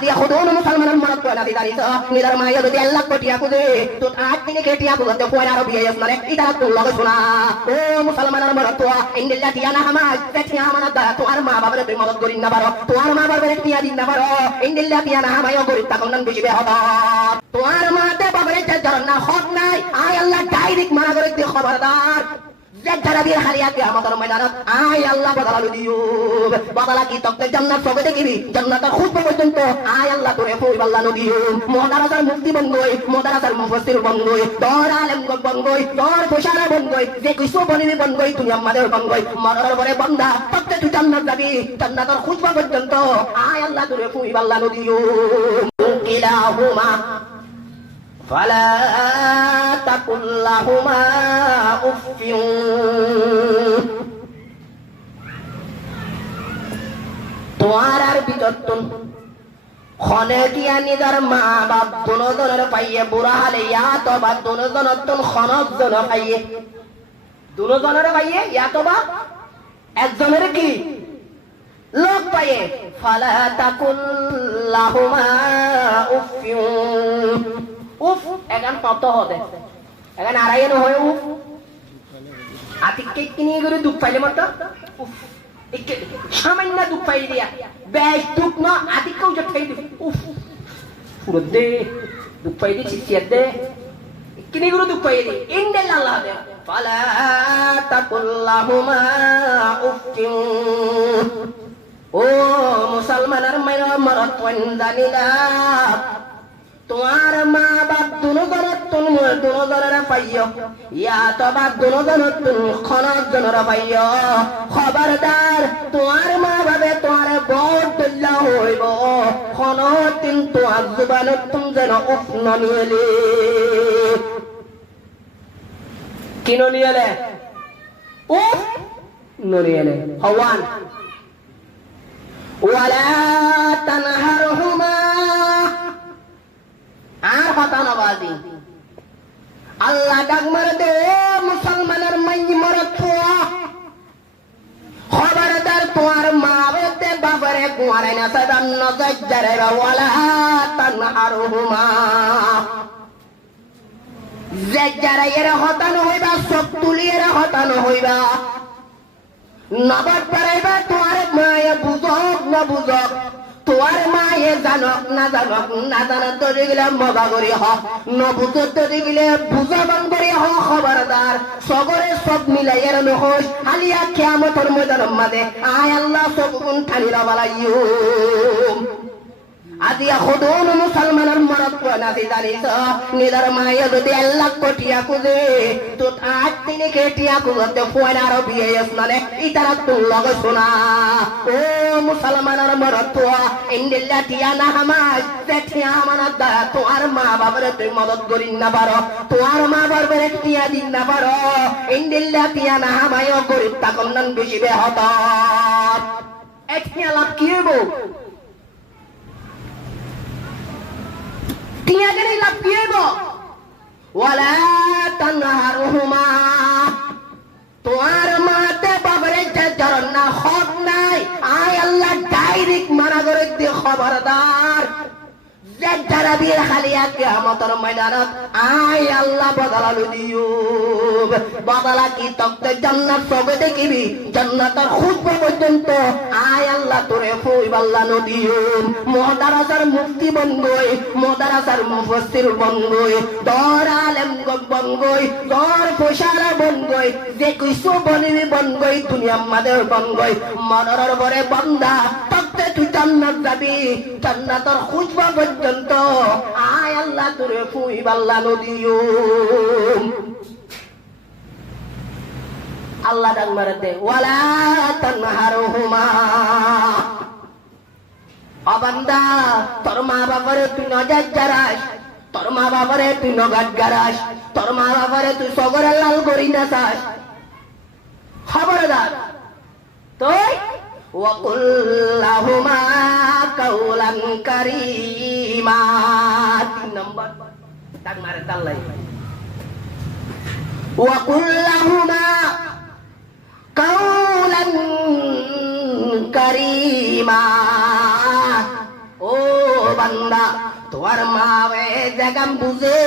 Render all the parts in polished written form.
আদিয়া খুদুন মুসলমানের মরত না দিদারি তো নিদার মাইয়া যদি আল্লাহ কোটিয়া কুদে তো আট দিনে কেটিয়া কুদতে কয়না আর বিয়ে আসমানে ইতা তো লগে শোনা ও মুসলমানের মরত ইন্দিল্লা টিয়ানা হামাজ তেটিয়া আমানা দা তো আর মা বাবার তুই মদত করিন না পারো তো আর মা বাবার টিয়া দিন না পারো ইন্দিল্লা টিয়ানা হামায় গরিব তখন বেশি বে হতো তো আর মাতে বাবারে যে না হক নাই আয় আল্লাহ ডাইরেক্ট মানা করে দি খবরদার যারা বিয়ে হারিয়া কিয়ামতের ময়দানত আয় আল্লাহ বদলা দিও বদলা কি তকতে জান্নাত সবে দেখিবি জান্নাতের খুব পর্যন্ত আয় আল্লাহ তোরে ফুল আল্লাহ নদিও মুদারাসার মুক্তি বনগই মুদারাসার মুফাসসির বনগই তোর আলেম বনগই তোর ফসারা বনগই যে কিছু বনিবি বনগই তুমি আমাদের বনগই মরার পরে বান্দা তকতে তুই জান্নাত যাবি জান্নাতের খুব পর্যন্ত আয় আল্লাহ তোরে ফুল আল্লাহ নদিও কিলাহুমা فلا تقل لهما اف তোমার আর বিতর্তন খনে দিয়া নিদার মা বাপ দুজনের পাইয়ে বুড়া হালে ইয়া তো বা দুজনতন খনক জন পাইয়ে দুজনের পাইয়ে ইয়া তো বা একজনের কি লোক পাইয়ে ফালা তাকুল লাহুমা উফ উফ এখান কত হবে এখানে আড়াইয়ের হয় উফ আতিককে কিনে করে দুঃখ পাইলে মতো উফ সামান্য দুঃখ পাই দিয়া বেশ দুঃখ না আতিককেও যে খাই দিবি উফ পুরো দে দুঃখ পাই দিচ্ছি চেয়ে দে কিনে করে দুঃখ পাই দি ইন্দেল আল্লাহ দে ফালা তাকুল্লাহুমা উফকিন ও মুসলমানের মায়ের মরত জানিলা তোমার মা বাপ দুজনের পাইয় ইয়া তো বাপ দুজনের খনক জনের পাইয় খবরদার তোমার মা বাপে তোমার বড় দল্লা হইব খনক কিন্তু আজবানত তুমি যেন উফ নিয়েলে কিনো নিয়েলে উফ নিয়েলে হওয়ান ওয়ালা তানহারহুমা আর কথা নবাজি আল্লাহ ডাক মারে দে মুসলমানের মাই মরত খবরদার তোমার মা বাবা বাবারে কুয়ারে না সাদান নজরে ওয়ালা তানহারহুমা জজ্জারা এরা হতান হইবা সব তুলিয়েরা হতান হইবা নবদ পারাইবা তোমার মায়ে বুঝক না বুঝক তোমার মায়ে জানক না জানক তৈরি গেলে মজা করি হ নবুজ তৈরি গেলে বুঝাবান করি হ খবরদার সগরে সব মিলাইয়ের নহস হালিয়া কিয়ামতের ময়দানের মাঝে আয় আল্লাহ সব গুণ ঠানিরা বালাইও আদিয়া খুদুন মুসলমানের মরত না দিদারিস নিদার মায়ে যদি আল্লাহ কোটিয়া কুদে তো আট দিনে কেটিয়া কুদতে ফয়না আর বিয়ে আসমানে ইতারা তো লগে শোনা ও মুসলমানের মরত ইন্দিল্লা টিয়ানা হামাজ তেঠিয়া আমানা দা তোমার মা বাবার তুই মদত করিন না পারো তোমার মা বাবার টিয়া দিন না পারো ইন্দিল্লা টিয়ানা হামায় গরিব তখন বেশি বে হত এঠিয়া লাভ কি হইব টিয়া গেলে লাভ কি হইব ওয়ালা তানহারহুমা তোমার মাতে বাবারে যার না হক নাই আয় আল্লাহ ডাইরেক্ট মানা করে দিয়ে খবরদার যারা বিয়ে খালিয়া কিয়ামতের ময়দানত আয় আল্লাহ বদলা দিও বদলা কি তকতে জান্নাত সবে দেখিবি জান্নাতের খুব পর্যন্ত আয় আল্লাহ তোরে ফুল আল্লাহ নদিও মুদারাসার মুফতি বনগই মুদারাসার মুফাসসির বনগই দর আলেম বনগই দর ফসারা বনগই যে কিছু বনিবি বনগই দুনিয়া মাদের বনগই মরার পরে বান্দা তকতে তুই জান্নাত যাবি জান্নাতের খুব পর্যন্ত আয় আল্লাহ তোরে ফুল আল্লাহ নদিও আল্লাহ ডাক মারে দে ওয়ালা তানহারহুমা বান্দা তোর মা বাবারে তুই নজর জারাস তোর মা বাবারে তুই নগাট গারাস তোর মা বাবারে তুই সগরে লাল করি না চাস খবরদার তুই ওয়াকুল লাহুমা কাওলান কারীমা 3 নম্বর ডাক মারে তাল্লাই ওয়াকুল লাহুমা কাওলান কারীমা ও বান্দা তোর মা জাগাম বুঝে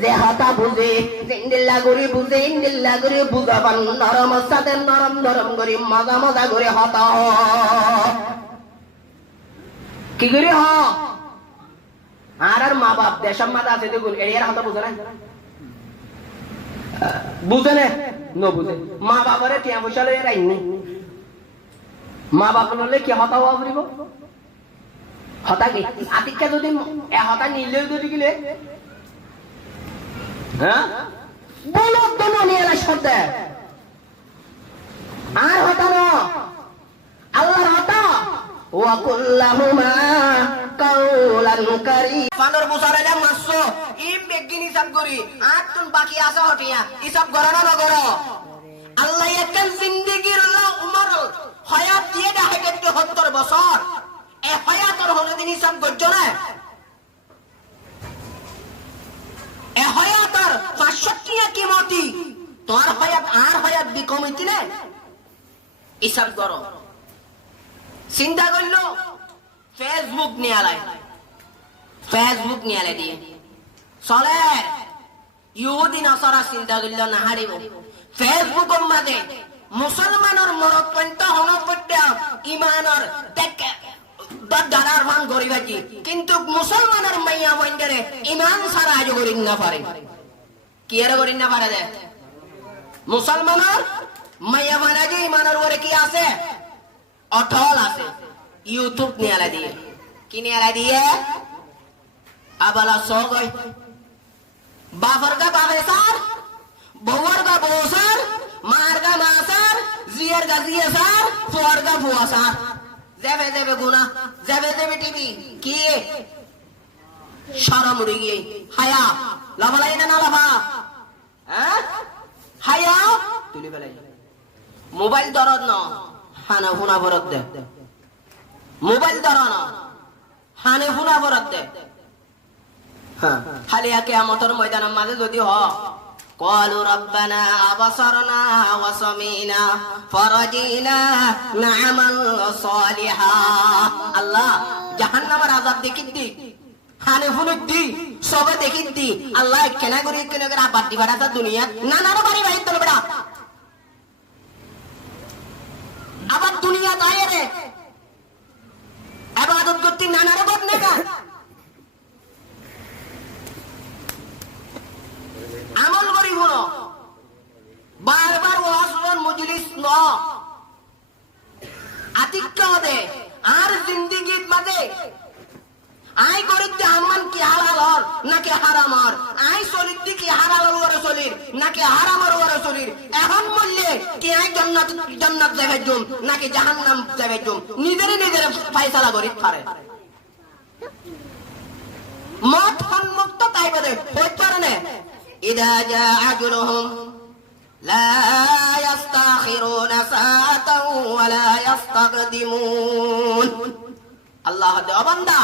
যে হতা বুঝে ইন্দিল্লা গরি বুঝে ইন্দিল্লা গরি বুঝাবান নরম সাথে নরম নরম গরি মজা মজা করে হতা কি করি হ আর মা বাপ দেশম মাতা আছে দেখুন এর হতা বুঝে না বুঝে না ন বুঝে মা বাবারে টিয়া পয়সা লইয়া রাইনি মা বাপ ললে কি হতা হওয়া ফুরিব হতা কি আতিকা যদি হতা নিলেও যদি গেলে হ্যাঁ বলো তো নিয়ে এলা শব্দ আর হতা ন আল্লাহর হতা ওয়া কুল্লাহুমা কাওলান কারীম ফান্দর বুসারে যা মাসো ইম বেগিনি সব করি আর তুন বাকি আছে হটিয়া ইসব গরনা না করো আল্লাহ একন জিন্দেগির আল্লাহ উমর হায়াত দিয়ে দেখাই 70 বছর এ হায়াতর হলো দিন সব গজ্জ না এ হায়াতর 65 কিমতি তোর হায়াত আর হায়াত বিকমিতি না ইসব করো চিন্তা করলো ফেসবুক নিয়ে দিয়ে চলে ইহুদি নাসারা চিন্তা করলো না হারিব ফেসবুকের মাঝে মুসলমানের মরত্বন্ত হনপত্য ইমানের দাদার ভান গরিবাজি কিন্তু মুসলমানের মাইয়া বন্ধরে ইমান সারা আজ করিন না পারে কি আর করিন না পারে দে মুসলমানের মাইয়া বানাজি ইমানের ওরে কি আছে অটল আছে ইউটিউব নিয়ালা দিয়ে কি নিয়ালা দিয়ে আবালা সগয় বাবার গা বাবে স্যার বউর গা বউ স্যার মার গা মা স্যার জিয়ার গা জিয়া স্যার ফুয়ার গা ফুয়া স্যার যাবে যাবে গুনা যাবে যাবে টিভি কি সারা মুড়ি গিয়ে হায়া লাভালাই না লাভা হ্যাঁ হায়া তুলি বেলাই মোবাইল দরদ ন হানা হুনা বরদ দে মোবাইল ধরানো হানে হুনা বরদ দে হ্যাঁ হালিয়া কিয়ামতের ময়দানের মাঝে যদি হ قالوا ربنا أبصرنا وسمعنا فرجينا نعمل صالحا الله জাহান্নামের আযাব দেখিতি হানে হুনুতি সবে দেখিতি আল্লাহ কেনা করে আবাদ দিবাটা দুনিয়া না না বাড়ি বাড়ি তোর বেটা আবার দুনিয়া যায় রে ইবাদত করতে নানারে বদনে কা আমল করি বলো বারবার ওয়াজের মজলিস ন আতিক্য দে আর জিন্দেগির মাঝে আই করিতে আমান কি হালাল হর নাকি হারাম হর আই চলিতে কি হালাল ওরে চলির নাকি হারামের ওরে চলির এখন বললে কি আই জান্নাত যাবে জুম নাকি জাহান্নাম যাবে জুম নিজের ফয়সালা করি পারে মত মুক্ত তাই বলে হইতে পারে না ইদা জা আজলুহুম লা ইস্তাখিরুনা সাআতাও ওয়া লা ইস্তাকদিমুন আল্লাহ দে বান্দা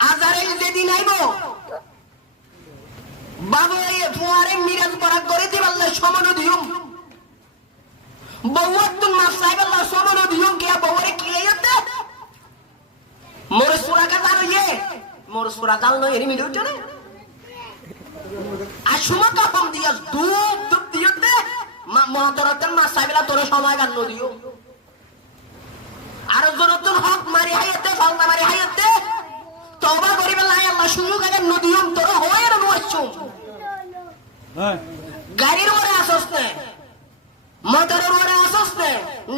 আজারেল যেদিন আইব বাবা এই ফুয়ারে মিরাজ করা করে দিবাল্লা সমান দিয়ুম বউয়াতুন মাসাইবাল্লা সমান দিয়ুম কি বউরে কি লাইতে মোর সুরা কা জানো মোর সুরা জাল নয় এরি মিডু চলে আশুমা কা কম দিয়া দুপ দিয়তে মহতরতের মাসাইবাল্লা তোরে সময় গান দিও আর জনতুন হক মারি হাইতে ফালনা মারি হাইতে তওবা করিবে লাই আল্লাহ সুযোগ আগে নদিয়ম তোর হয় না নওয়াচ্ছুম গাড়ির ওরে আসস নে মোটরের ওরে আসস নে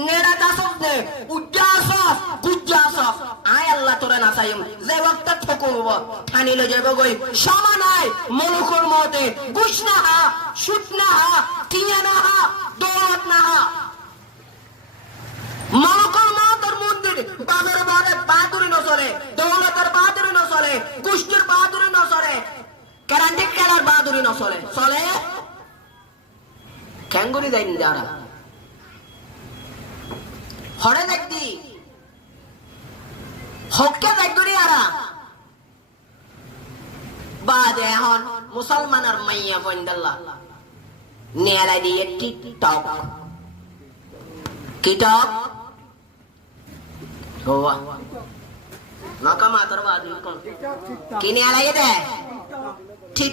নেড়াত আসস নে উজ্জা আসস গুজ্জা আসস আয় আল্লাহ তোরে না চাইম যে ওয়াক্ত ঠকুব ঠানি লই যাবে গই সমান আয় মলুকুর মতে গুশনা হা শুটনা হা টিয়ানা হা দৌলত না হা মলুকুর মতের মন্দির বাজারে বারে বাদুরি ন চলে দৌলতের বাদুরি ন চলে কুষ্টির বাদুরি ন চলে কেরান্ডিক কেলার বাদুরি ন চলে চলে ক্যাঙ্গুরি যাইন যারা হরে দেখতি হককে দেখদুরি আরা বাদে এখন মুসলমানের মাইয়া বন্দাল্লাহ নেয়ালাই দিয়ে টিকটক কিটক গোয়া নাকা মাতর বাদুরি কোন কিনে আলাই দে ঠিক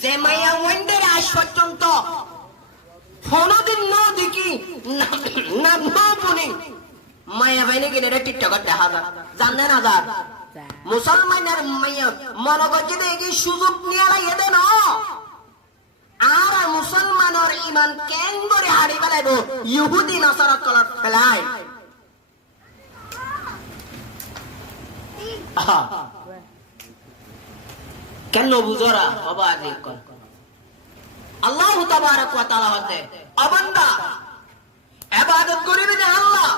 যে মাইয়া ওয়েন্ডের আজ পর্যন্ত কোনদিন না দেখি না বলি মায়া বাইনে কিনে টিকটক দেখা যায় জানে না যার মুসলমানের মাইয়া মনে করছে দেখি সুযোগ নিয়ে আলাই দে না আর মুসলমানের ইমান কেন করে হারি বেলাইব ইহুদি নাসারত কলার ফেলাই কেন বুঝরা অবাক আল্লাহ তাবারক ওয়া তাআলা হতে অবান্দা ইবাদত করিবে না আল্লাহ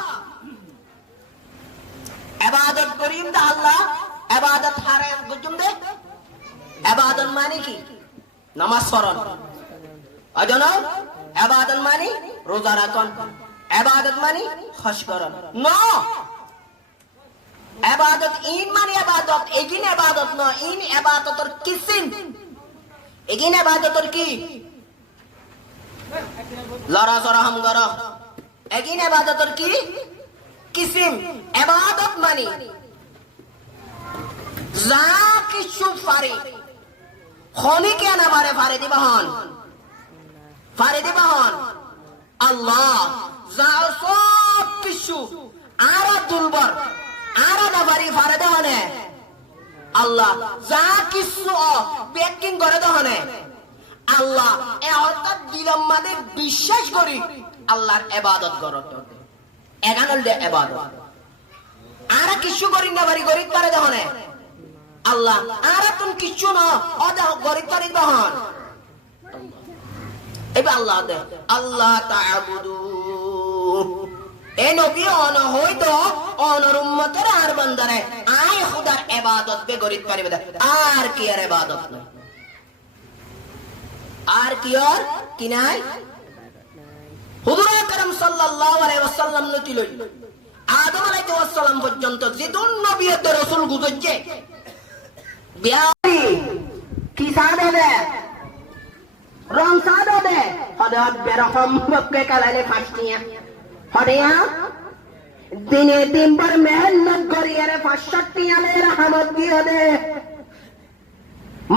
ইবাদত করিম না আল্লাহ ইবাদত হারে বুঝুম দে ইবাদত মানে কি নামাজ পড়ন আজান ইবাদত মানে রোজা রাখন ইবাদত মানে হজ করন না ইবাদত ইন মানে ইবাদত এগিন ইবাদত না ইন ইবাদতর কিসিম এগিন ইবাদতর কি লরা সরা হাম গরা এগিন ইবাদতর কি কিসিম ইবাদত মানে যা কিছু পারে খনি কে না পারে পারে দিবাহন আল্লাহ যা সব কিছু আর দুর্বল আর দাবারি পারে দেহনে আল্লাহ যা কিছু ব্যাকিং করে দেহনে আল্লাহ এ অর্থাৎ দিলাম মানে বিশ্বাস করি আল্লাহর ইবাদত করত এগানল দে ইবাদত আর কিছু করি না বাড়ি গরিব করে দেহনে আল্লাহ আর তুমি কিছু না অদা গরিব করে দেহন এবার আল্লাহ দে আল্লাহ তাআবুদু এ নবী অন হইতো অনর উম্মতের আর বান্দারে আয় খোদার ইবাদত বে গরিব করিবে আর কি আর ইবাদত নাই আর কি নাই হুজুর আকরাম সাল্লাল্লাহু আলাইহি ওয়াসাল্লাম নতি লই আদম আলাইহিস সালাম পর্যন্ত যেদুন নবীয়ত রাসূল গুজরছে বিয়ারি কি সাদে দে রং সাদে দে হদে বেরহম বকে কালালে ফাস্টিয়া হরিয়া দিনে দিনভর মেহনত করি আরে 65 আলের রহমত দিয়ে দে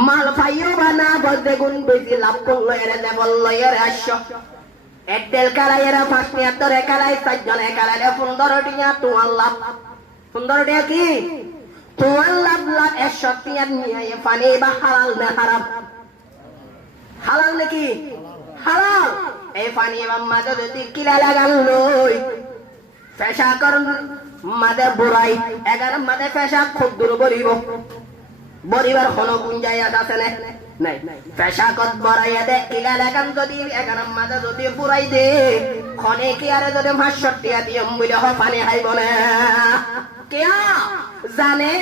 মাল পাইও বানা বলতে গুণ বেশি লাভ করলো এরে দেবল লয়ের আসো এডেল কালাইয়ের 75 কালাই 4 জন কালাইলে 15 টিয়া তো আল্লাহ 15 টিয়া কি তো আল্লাহ লা 100 টিয়া নিয়ে পানি বা হালাল না হারাম হালাল নাকি হালাল এই পানি মাঝে যদি কিলা লাগাল লই পেশা করুন মাঝে বুড়াই এগার মাঝে পেশা খুব দূর বরিবার কোনো গুঞ্জাইয়াত আছে নাই পেশা কত বড়াইয়া দে কিলা লাগান যদি এগার মাঝে যদি বুড়াই দে খনে কি আরে যদি 65 টিয়া দিয়ে বলে পানি হাইব না কে জানে